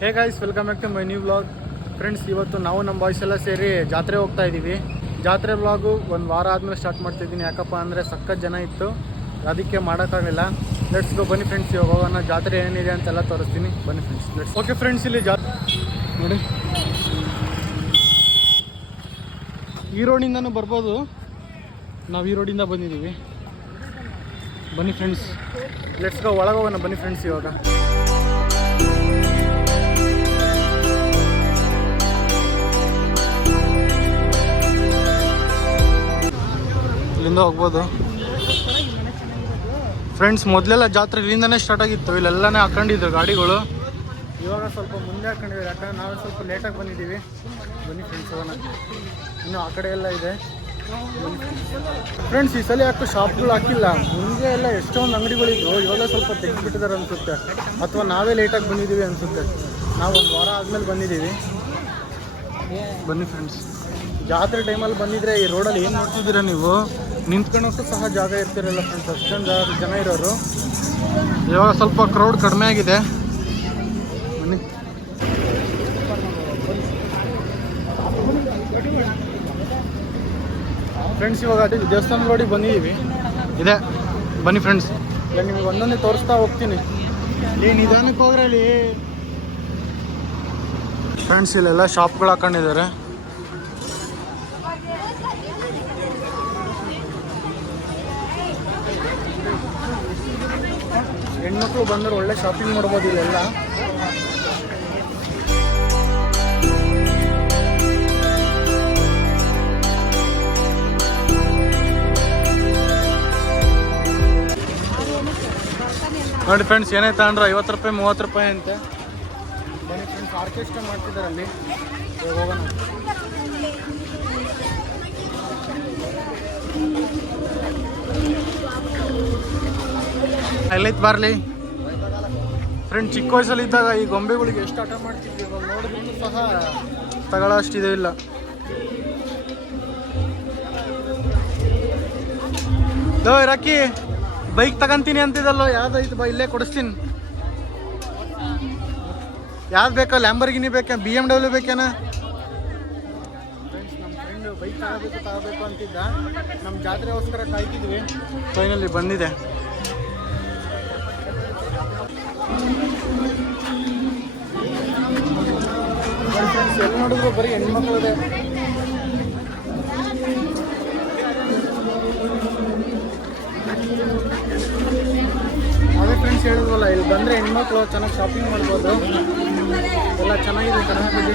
Hey guys welcome back to my new blog friends ಇವತ್ತು ನಾವು ನಮ್ಮ ಬಾಯ್ಸ್ ಎಲ್ಲ ಸೇರಿ ಜಾತ್ರೆ ಹೋಗ್ತಾ ಇದ್ದೀವಿ ಜಾತ್ರೆ ಬ್ಲಾಗು ಒಂದು ವಾರ ಆದಮೇಲೆ ಸ್ಟಾರ್ಟ್ ಮಾಡ್ತಿದ್ದೀನಿ. ಯಾಕಪ್ಪ ಅಂದರೆ ಸಖತ್ ಜನ ಇತ್ತು. ಅದಕ್ಕೆ ಮಾಡೋಕ್ಕಾಗಲಿಲ್ಲ. ಲೆಟ್ಸ್ ಗೋ ಬನ್ನಿ ಫ್ರೆಂಡ್ಸ್ ಇವಾಗ ಹೋಗೋಣ. ಜಾತ್ರೆ ಏನಿದೆ ಅಂತೆಲ್ಲ ತೋರಿಸ್ತೀನಿ. ಬನ್ನಿ ಫ್ರೆಂಡ್ಸ್ ಲೆಟ್ಸ್ ಓಕೆ ಫ್ರೆಂಡ್ಸ್ ಇಲ್ಲಿ ಜಾತ್ರೆ ನೋಡಿ. ಈ ರೋಡಿಂದನೂ ಬರ್ಬೋದು. ನಾವು ಈ ರೋಡಿಂದ ಬಂದಿದ್ದೀವಿ. ಬನ್ನಿ ಫ್ರೆಂಡ್ಸ್ ಲೆಟ್ಸ್ ಗೋ ಒಳಗೋಗೋಣ ಬನ್ನಿ ಫ್ರೆಂಡ್ಸ್ ಇವಾಗ. ಇಲ್ಲಿಂದ ಹೋಗ್ಬೋದು. ಫ್ರೆಂಡ್ಸ್ ಮೊದಲೆಲ್ಲ ಜಾತ್ರೆ ಇಲ್ಲಿಂದನೇ ಸ್ಟಾರ್ಟ್ ಆಗಿತ್ತು. ಇಲ್ಲೆಲ್ಲನೇ ಹಾಕೊಂಡಿದ್ರು ಗಾಡಿಗಳು. ಇವಾಗ ಸ್ವಲ್ಪ ಮುಂದೆ ಹಾಕೊಂಡಿದ್ದಾರೆ. ಯಾಕಂದ್ರೆ ನಾವು ಸ್ವಲ್ಪ ಲೇಟಾಗಿ ಬಂದಿದ್ದೀವಿ. ಬನ್ನಿ ಫ್ರೆಂಡ್ಸ್ ಇನ್ನು ಆ ಕಡೆ ಎಲ್ಲ ಇದೆ. ಫ್ರೆಂಡ್ಸ್ ಈ ಸಲ ಯಾಕೋ ಶಾಪ್ಗಳು ಹಾಕಿಲ್ಲ. ಮುಂದೆ ಎಲ್ಲ ಎಷ್ಟೊಂದು ಅಂಗಡಿಗಳಿದ್ರು ಇವಾಗ ಸ್ವಲ್ಪ ತೆಗೆದುಬಿಟ್ಟಿದ್ದಾರೆ ಅನಿಸುತ್ತೆ. ಅಥವಾ ನಾವೇ ಲೇಟಾಗಿ ಬಂದಿದ್ದೀವಿ ಅನಿಸುತ್ತೆ. ನಾವು ಒಂದು ವಾರ ಆದಮೇಲೆ ಬಂದಿದ್ದೀವಿ. ಬನ್ನಿ ಫ್ರೆಂಡ್ಸ್ ಜಾತ್ರೆ ಟೈಮಲ್ಲಿ ಬಂದಿದ್ರೆ ಈ ರೋಡಲ್ಲಿ ಏನು ನೋಡ್ತಿದ್ದೀರಾ ನೀವು? ನಿಂತ್ಕೊಳ್ಳೋಕ್ಕೂ ಸಹ ಜಾಗ ಇರ್ತಿರಲ್ಲ ಫ್ರೆಂಡ್ಸ್ ಅಷ್ಟೊಂದು ಜನ ಇರೋರು. ಇವಾಗ ಸ್ವಲ್ಪ ಕ್ರೌಡ್ ಕಡಿಮೆ ಆಗಿದೆ. ಬನ್ನಿ. ಫ್ರೆಂಡ್ಸ್ ಇವಾಗ ಅದೇ ದೇವಸ್ಥಾನ ರೋಡಿಗೆ ಬಂದಿದ್ದೀವಿ ಇದೆ. ಬನ್ನಿ ಫ್ರೆಂಡ್ಸ್ ಇಲ್ಲ, ನಿಮಗೆ ಒಂದೊಂದೇ ತೋರಿಸ್ತಾ ಹೋಗ್ತೀನಿ. ಇಲ್ಲಿ ನಿಧಾನಕ್ಕೆ ಹೋದ್ರೆ ಅಲ್ಲಿ. ಫ್ರೆಂಡ್ಸ್ ಇಲ್ಲೆಲ್ಲ ಶಾಪ್ಗಳು ಹಾಕೊಂಡಿದ್ದಾರೆ. ಹೆಣ್ಮಕ್ಳು ಬಂದ್ರೆ ಒಳ್ಳೆ ಶಾಪಿಂಗ್ ಮಾಡ್ಬೋದು ಇಲ್ಲೆಲ್ಲ. ನೋಡಿ ಫ್ರೆಂಡ್ಸ್ ಏನೇ ತಗೊಂಡ್ರೆ ಐವತ್ತು ರೂಪಾಯಿ ಮೂವತ್ತು ರೂಪಾಯಿ ಅಂತೆ. ಬನ್ನಿ ಫ್ರೆಂಡ್ಸ್ ಆರ್ಕೆಸ್ಟ್ರಾ ಮಾಡ್ತಿದ್ದಾರೆ ಅಲ್ಲಿ. ಹೋಗೋಣ. ಎಲ್ಲೈತ್ ಬರಲಿ ಫ್ರೆಂಡ್ ಚಿಕ್ಕ ವಯಸ್ಸಲ್ಲಿ ಇದ್ದಾಗ ಈ ಗೊಂಬೆಗಳಿಗೆ ಎಷ್ಟು ಆಟ ಮಾಡ್ತಿದ್ವಿ ಇವಾಗ ನೋಡಿದ್ರು ಸಹ ತಗೊಳ್ಳೋ ಅಷ್ಟಿದೆ ಇಲ್ಲ. ಲೋ ರಾಕಿ ಬೈಕ್ ತಗಂತೀನಿ ಅಂತಿದಲ್ಲ ಯಾವ್ದೈತೆ ಬಾ ಇಲ್ಲೇ ಕೊಡಿಸ್ತೀನಿ. ಯಾವ್ದು ಬೇಕಾ ಲ್ಯಾಂಬರ್ಗಿನಿ ಬೇಕಾ ಬಿ ಎಂ ಡಬ್ಲ್ಯೂ ಬೇಕೇನ. ಬೈಕ್ ತಗೋಬೇಕು ತಗೋಬೇಕು ಅಂತಿದ್ದ. ನಮ್ಮ ಜಾತ್ರೆಗೋಸ್ಕರ ಕಾಯ್ತಿದ್ವಿ. ಫೈನಲ್ಲಿ ಬಂದಿದೆ. ಬರೀ ಹೆಣ್ಮಕ್ಳು ಇದೆ ಅದೇ ಫ್ರೆಂಡ್ಸ್ ಹೇಳಿದ್ವಲ್ಲ, ಇಲ್ಲಿ ಬಂದರೆ ಹೆಣ್ಮಕ್ಳು ಚೆನ್ನಾಗಿ ಶಾಪಿಂಗ್ ಮಾಡ್ಬೋದು. ಎಲ್ಲ ಚೆನ್ನಾಗಿದೆ ಕಡಿಮೆ ಇದೆ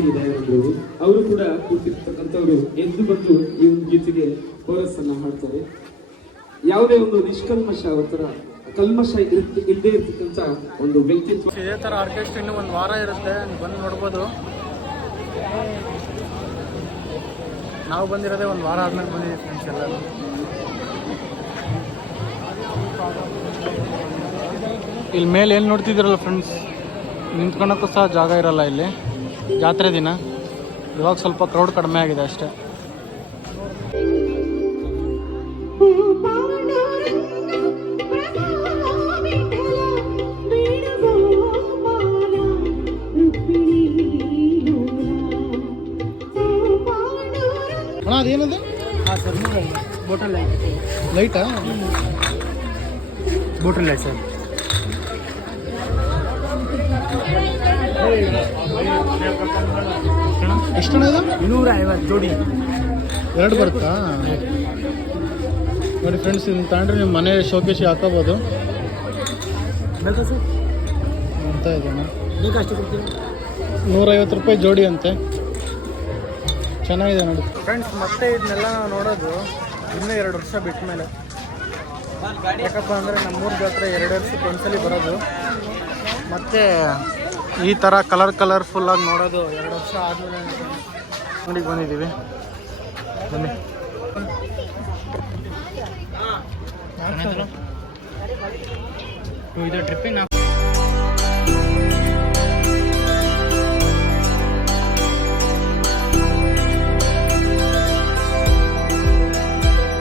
ವಿಧಾಯಕರು ಅವರು ಕೂಡ ಕೂತಿರ್ತಕ್ಕಂಥವ್ರು ಎದ್ದು ಬಂದು ಈ ಒಂದು ಗೀತೆಗೆ ಕೋರಸ್ ಅನ್ನ ಹಾಡ್ತಾರೆ ಯಾವುದೇ ಒಂದು ನಿಷ್ಕಲ್ಮಶ ಅವತರ ಕಲ್ಮಶ ಇಲ್ಲದೆ ಇರ್ತಕ್ಕಂಥ ಒಂದು ವ್ಯಕ್ತಿತ್ವ. ಇದೇ ಥರ ಆರ್ಕೆಸ್ಟ್ರಾ ಇನ್ನೂ ಒಂದು ವಾರ ಇರುತ್ತೆ ಬಂದು ನೋಡ್ಬೋದು. ನಾವು ಬಂದಿರೋದೇ ಒಂದು ವಾರ ಆದ್ಮೇಲೆ ಬಂದಿದ್ದೀವಿ ಫ್ರೆಂಡ್ಸ್ ಎಲ್ಲ ಇಲ್ಲಿ ಮೇಲೆ ಏನು ನೋಡ್ತಿದ್ದೀರಲ್ಲ ಫ್ರೆಂಡ್ಸ್ ನಿಂತ್ಕೊಳಕ್ಕೂ ಸಹ ಜಾಗ ಇರಲ್ಲ ಇಲ್ಲಿ. ಜಾತ್ರೆ ದಿನ. ಇವಾಗ ಸ್ವಲ್ಪ ಕ್ರೌಡ್ ಕಡಿಮೆ ಆಗಿದೆ ಅಷ್ಟೇ. ಅಣ್ಣ ಅದೇನದು? ಹಾಂ ಸರ್ ಬೋಟಲ್ ಲೈಟ್ ಲೈಟಾ ಬೋಟಲ್ ಲೈಟ್ ಸರ್. ಎಷ್ಟು ಇದು ಇನ್ನೂರ ಐವತ್ತು ಜೋಡಿ. ಎರಡು ಬರುತ್ತಾ? ನೋಡಿ ಫ್ರೆಂಡ್ಸ್ ಇದನ್ನ ತಗೊಂಡ್ರೆ ನಿಮ್ಮ ಮನೆ ಶೋಕೇಶಿ ಹಾಕೋಬೋದು. ಬೇಕಾ ಸರ್? ಅಂತ ಇದ್ದಾನೆ ಬೇಕಾ ಅಷ್ಟು ನೂರೈವತ್ತು ರೂಪಾಯಿ ಜೋಡಿ ಅಂತೆ. ಚೆನ್ನಾಗಿದೆ ನೋಡಿ. ಫ್ರೆಂಡ್ಸ್ ಮತ್ತೆ ಇದನ್ನೆಲ್ಲ ನಾವು ನೋಡೋದು ಇನ್ನೂ ಎರಡು ವರ್ಷ ಬಿಟ್ಟ ಮೇಲೆ ಯಾಕಪ್ಪ ಅಂದರೆ ನಮ್ಮೂರ ಜಾತ್ರೆ ಎರಡು ವರ್ಷಕ್ಕೆ ಒಂದ್ಸಲಿ ಬರೋದು. ಮತ್ತೆ ಈ ತರ ಕಲರ್ ಕಲರ್ಫುಲ್ಲಾಗಿ ನೋಡೋದು ಎರಡು ವರ್ಷ ಆದಮೇಲೆ ಅಂಗಡಿಗೆ ಬಂದಿದ್ದೀವಿ. ಬನ್ನಿ. ಇದು ಟ್ರಿಪ್ಪಿಂಗ್